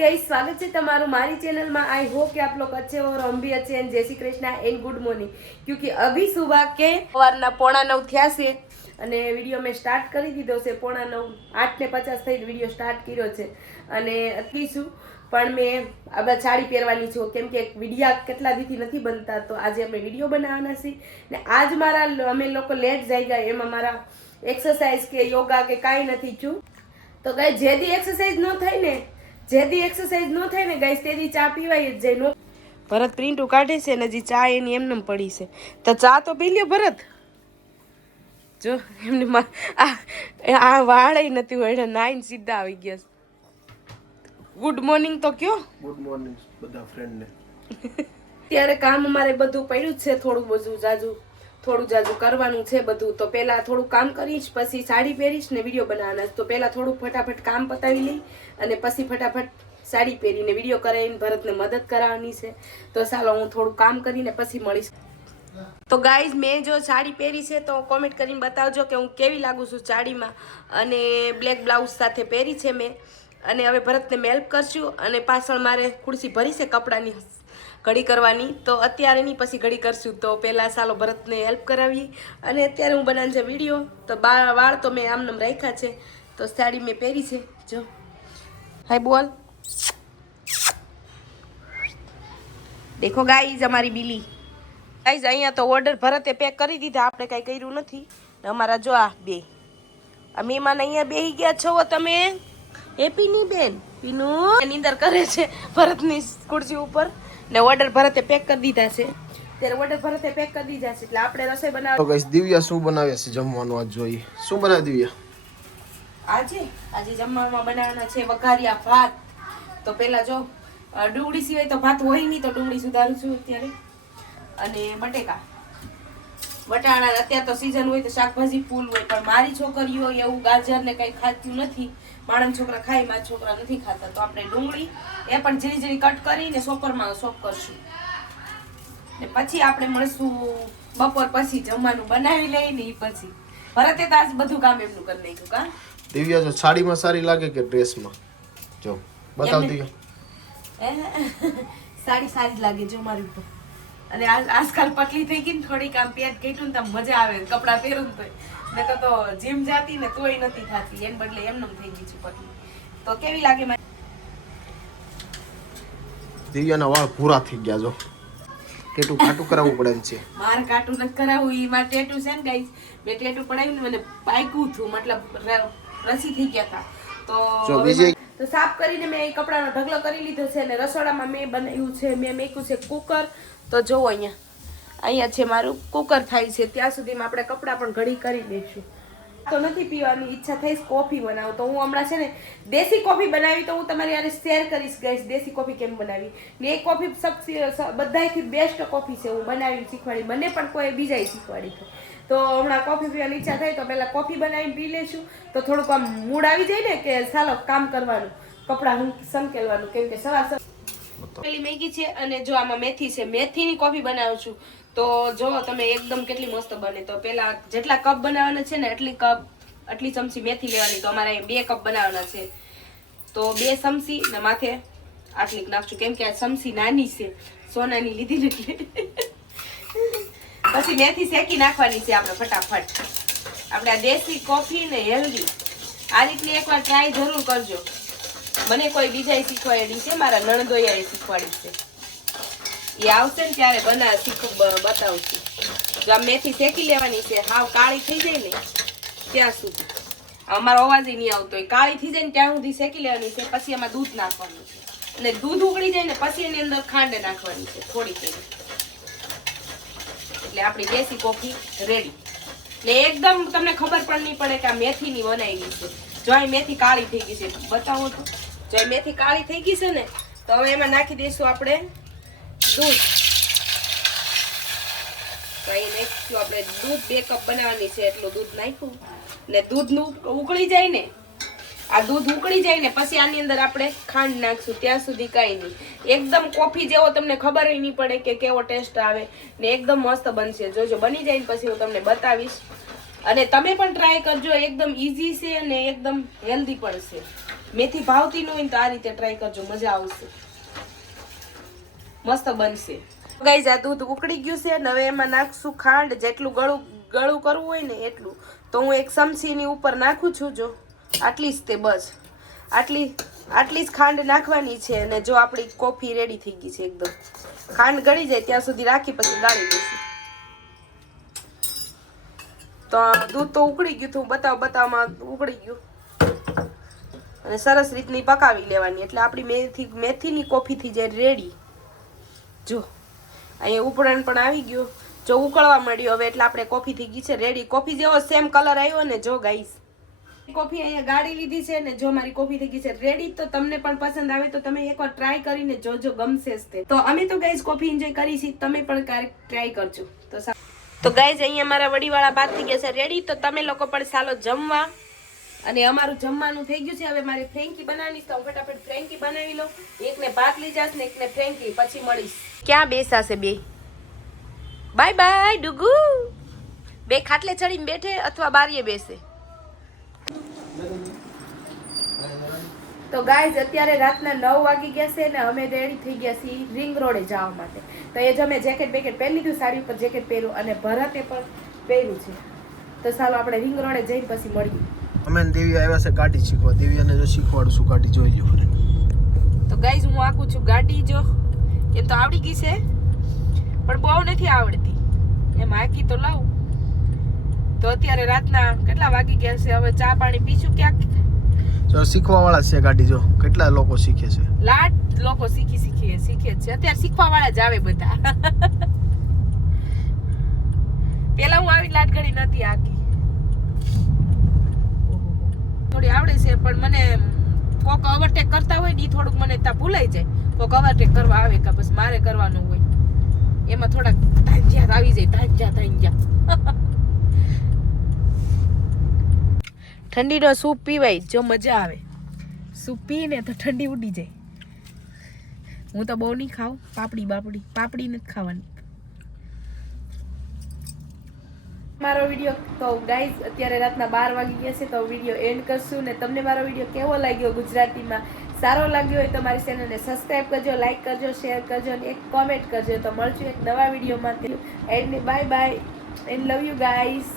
Guys, स्वागत है તમારું મારી चैनल में। आई होप कि आप लोग अच्छे हो और हम भी अच्छे हैं। जय Shri Krishna and good morning. क्योंकि अभी सुबह के सवाરના 8:45 થયા છે અને વિડિયો મેં સ્ટાર્ટ કરી દીધો છે। 8:45 8:50 થઈ વિડિયો સ્ટાર્ટ કર્યો છે અને અટકી છું પણ મેં આ બા સાડી પહેરવાની છું કેમ કે વિડિયો કેટલા દીથી નથી બનતા તો આજે આપણે વિડિયો બનાવવાના છે ને આજ મારા અમે લોકો લેટ જાગ્યા એમાં મારા एक्सरसाइज के योगा के काई નથી છું तो गाइस जेदी एक्सरसाइज न થાય ને જેદી એક્સરસાઇઝ ન થાય ને ગાઈસ તેદી ચા પીવાય જ જાય નો ભરત પ્રિન્ટુ કાઢે છે ને જી ચા એની એમનેમ પડી છે તો ચા તો પી લ્યો ભરત જો એમને આ વાળે નથી હોય નાઈન સીધા આવી ગયા ગુડ મોર્નિંગ તો કયો ગુડ મોર્નિંગ બધા ફ્રેન્ડ ને ત્યારે કામ અમારે બધું પડ્યું છે થોડું જાજુ કરવાનું છે બધું તો પહેલા થોડું કામ કરીશ પછી સાડી પહેરીશ ને વિડિયો બનાવવાના તો પહેલા થોડું ફટાફટ કામ પતાવી લઈ અને પછી ફટાફટ સાડી પહેરીને વિડિયો કરાવીને ભરતને મદદ કરાવવાની છે તો ચાલો હું થોડું કામ કરીને પછી મળીશ તો ગાઈઝ મેં જો સાડી પહેરી છે તો કોમેન્ટ કરીને બતાવજો કે હું કેવી લાગુ છું સાડીમાં અને બ્લેક બ્લાઉઝ સાથે પહેરી છે મેં અને હવે ભરતને મેં હેલ્પ કરશું અને પાછળ મારે ખુરશી ભરી છે કપડાની घड़ी करवानी तो अत्यारे नहीं पछी घड़ी करशू तो पहला सालो भरत ने हेल्प करावी अने अत्यारे हूँ बनाने छे वीडियो तो वाळ तो मैं आमनाम राख्या छे तो साड़ी में पहरी छे जो हाय बोल देखो गाइज हमारी बिली गाइज अहींया तो ऑर्डर भरते पैक करी दीधा आपणे काई कर्युं नथी अमारा जो आ बे आ मेहमान अहींया बेही गया छो तमे हेपी नी बेन पीनू नींदर करे छे भरतनी कुर्सी ऊपर ने ऑर्डर भरते पैक कर दीधा छे त्यारे ऑर्डर भरते पैक कर दीधा छे એટલે આપણે રસોઈ બનાવ તો ગાઈસ દિવ્યા શું બનાવે છે જમવાનું આજ જોઈ શું બનાવે દિવ્યા આજે જમવામાં બનાવવાના છે વઘારિયા ભાત તો પહેલા જો ડુંગળી સિવાય તો ભાત હોય નહીં તો ડુંગળી સુધારું છું અત્યારે અને બટેકા વટાણા અત્યારે તો સીઝન હોય તો શાકભાજી ફૂલ હોય પણ મારી છોકરીઓ એવું ગાજર ને કઈ ખાતું નથી માણસ છોકરા ખાય મારા છોકરા નથી ખાતા તો આપણે ડુંગળી એ પણ ઝીણી ઝીણી કટ કરીને સોપરમાં સોપ કરશું ને પછી આપણે મળશું બપોર પછી જમવાનું બનાવી લઈને ઈ પછી ભરતે તો આજ બધું કામ એમનું કરી નાખ્યું કા દિવ્યા જો સાડીમાં સારી લાગે કે ડ્રેસમાં જો બતાવ દિવ્યા સાડી સારી લાગે જો મારી ઉપર અને આજકાલ પતલી થઈ ગઈ ને થોડી કામ પેટ ઘટ્યું ને તો મજા આવે કપડા પહેરું ને તોય તો જીમ જાતી ને તોય નથી થાતી એમ બદલે એમનેમ થઈ ગઈ છે પતલી તો કેવી લાગે મારી દિવ્યાના વાળ પૂરા થઈ ગયા જો ટેટુ કાટુ કરાવવું પડે છે મારે કાટુ ન કરાવવું ઈ માર ટેટુ છે ને ગાઈસ મે ટેટુ પડાવ્યું ને મને પાક્યું થયું मतलब રસી થઈ ગયા હતા તો જો બીજે તો સાફ કરીને મેં એ કપડાનો ઢગલો કરી લીધો છે અને રસોડામાં મેં બનાવ્યું છે મેં મેક્યું છે કુકર તો જો અહીંયા છે મારું કુકર થાય છે ત્યાં સુધીમાં આપણે કપડાં પણ ઘડી કરી લઈશું તો નથી પીવાની ઈચ્છા થઈ કોફી બનાવું તો હું હમણાં છે ને દેશી કોફી બનાવી તો હું તમારી યારે શેર કરીશ ગાઈસ દેશી કોફી કેમ બનાવી ને એ કોફી બધાયથી બેસ્ટ કોફી છે હું બનાવી શીખવાડી મને પણ કોઈ બીજાએ શીખવાડી તો હમણાં કોફી પીવાની ઈચ્છા થઈ તો પહેલા કોફી બનાવીને પી લેશું તો થોડુંક આમ મૂડ આવી જાય ને કે ચાલો કામ કરવાનું કપડાં સંકેલવાનું કેમ કે સવાર પેલી મેગી છે અને જો આમાં મેથી છે મેથીની કોફી બનાવું છું તો જો તમે એકદમ કેટલી મસ્ત બને તો પહેલા જેટલા કપ બનાવવાના છે ને આટલી ચમચી મેથી લેવાની તો અમારે 2 કપ બનાવવાના છે તો 2 ચમચી ને માથે આટલી નાખશું કેમ કે આ ચમચી નાની છે સોનાની લીધી એટલે પછી મેથી શેકી નાખવાની છે આપણે ફટાફટ આપણે આ દેશી કોફી ને હેલ્ધી આ રીતની એકવાર ટ્રાય જરૂર કરજો મને કોઈ બીજાએ શીખવાડી છે મારા નણદોઈએ શીખવાડી છે એ આવશે ને ત્યારે બતાવશું જો આ મેથી શેકી લેવાની છે હાવ કાળી થઈ જાય ને ત્યાં સુધી અમારો અવાજ નહીં આવતો હોય કાળી થઈ જાય ને ત્યાં સુધી શેકી લેવાની છે પછી એમાં દૂધ નાખવાનું છે અને દૂધ ઉકળી જાય ને પછી એની અંદર ખાંડ નાખવાની છે થોડી થોડી એટલે આપણી દેશી કોફી રેડી ને એકદમ તમને ખબર પણ નહીં પડે કે આ મેથીની બનાવેલી છે જો આ મેથી કાળી થઈ ગઈ છે બતાવો તો જો આ મેથી કાળી થઈ ગઈ છે ને તો હવે એમાં નાખી દઈશું આપણે दूध तो ये नाख्યું આપણે दूध 2 कप બનાવવાની છે એટલું दूध નાખ્યું ને दूधનું ઉકળી જાય ને આ दूध ઉકળી જાય ને પછી આની અંદર આપણે ખાંડ નાખશું ત્યાં સુધી કાઈ નહીં એકદમ કોફી જેવો તમને ખબર ય નહીં પડે કે કેવો ટેસ્ટ આવે ને એકદમ મસ્ત બનશે જોજો બની જાય ને પછી હું તમને બતાવીશ અને તમે પણ ટ્રાય કરજો એકદમ ઈઝી છે અને એકદમ હેલ્ધી પણ છે મેથી ભાવતી ન હોય ને તો આ રીતે ટ્રાય કરજો, મજા આવશે, મસ્ત બનશે. ગાઈઝ આ દૂધ ઉકળી ગયું છે ને હવે એમાં નાખશું ખાંડ. જેટલું ગળું કરવું હોય ને એટલું. તો હું એક ચમચીની ઉપર નાખું છું. જો આટલી જ તે બસ આટલી જ ખાંડ નાખવાની છે. અને જો આપણી કોફી રેડી થઈ ગઈ છે એકદમ. ખાંડ ગળી જાય ત્યાં સુધી રાખી પછી ગાળી દઈશું. તો દૂધ તો ઉકળી ગયું હતું, બતાવમાં ઉકળી ગયું. અને સરસ રીતની પકાવી લેવાની એટલે આપણી મેથીની કોફી થઈ જાય રેડી. જો અહીંયા ઉપડણ પણ આવી ગયો. જો ઉકળવા મળ્યો હવે એટલે આપણે કોફી થઈ ગઈ છે રેડી. કોફી જેવો સેમ કલર આવ્યો ને. જો ગાઈસ કોફી અહીંયા ગાળી લીધી છે ને. જો મારી કોફી થઈ ગઈ છે રેડી. તો તમને પણ પસંદ આવે તો તમે એકવાર ટ્રાય કરીને જોજો, ગમશે જ તે. તો અમે તો ગાઈસ કોફી એન્જોય કરી છે, તમે પણ ક્યારેક ટ્રાય કરજો. તો ગાઈસ અહીંયા મારા વડીવાળા ભાત થઈ ગયા છે રેડી. તો તમે લોકો પણ ચાલો જમવા. અને અમારું જમવાનું થઈ ગયું છે. હવે મારી ફ્રેન્કી બનાવવાની તો ફટાફટ ફ્રેન્કી બનાવી લો. એકને ભાત લઈ જાશ ને એકને ફ્રેન્કી. પછી મળીશ. ક્યાં બેસાશે બે? Bye bye Dugu. બે ખાટલે ચડીને બેઠે અથવા બારીએ બેસે. તો ગાઈઝ અત્યારે રાતના 9 વાગી ગયા છે ને અમે રેડી થઈ ગયા છીએ રિંગ રોડે જવા માટે. તો એ જ અમે જેકેટ બેકેટ પહેરી લીધું, સાડી ઉપર જેકેટ પહેર્યું અને ભરતે પણ પહેર્યું છે. તો ચાલો આપણે રિંગ રોડે જઈને પછી મળીએ. અમે દેવી આવ્યા છે ગાડી શીખવા. દેવીને જો શીખવાડું છું ગાડી જોઈ લો. તો ગાઈઝ હું આખું છું ગાડી. જો એમ તો આવડી ગઈ છે પણ બહુ નથી આવડતી. એમ આખી તો લાવું. તો અત્યારે રાતના કેટલા વાગી ગયા છે. હવે ચા પાણી પીશું ક્યાંક. જો શીખવા વાળા છે ગાડી. જો કેટલા લોકો શીખે છે. લાટ લોકો શીખે જ છે. અત્યારે શીખવા વાળા જ આવે બધા. પેલા હું આવી લાટ ઘડી નથી આખી. થોડી આવડે છે પણ મને કોક ઓવરટેક કરતા હોય ને થોડુંક મને ત્યાં ભૂલાઈ જાય. કોક ઓવરટેક કરવા આવે કે બસ મારે કરવાનું હોય એમાં થોડાક ધાંજ્યા આવી જાય. ધાંજ્યા ઠંડીનો સૂપ પીવાય જો મજા આવે. સૂપ પીને તો ઠંડી ઉડી જાય. હું તો બહુ નહીં ખાઉં. પાપડી નથી ખાવાની. મારો વિડીયો તો ગાઈઝ અત્યારે રાતના 12 વાગી ગયા છે. તો વિડીયો એન્ડ કરશું ને તમને મારો વિડીયો કેવો લાગ્યો ગુજરાતીમાં સારો લાગ્યો હોય તો મારી ચેનલને સબસ્ક્રાઇબ કરજો, લાઈક કરજો, શેર કરજો અને એક કોમેન્ટ કરજો. તો મળશું એક નવા વિડીયોમાં. And bye bye and love you guys.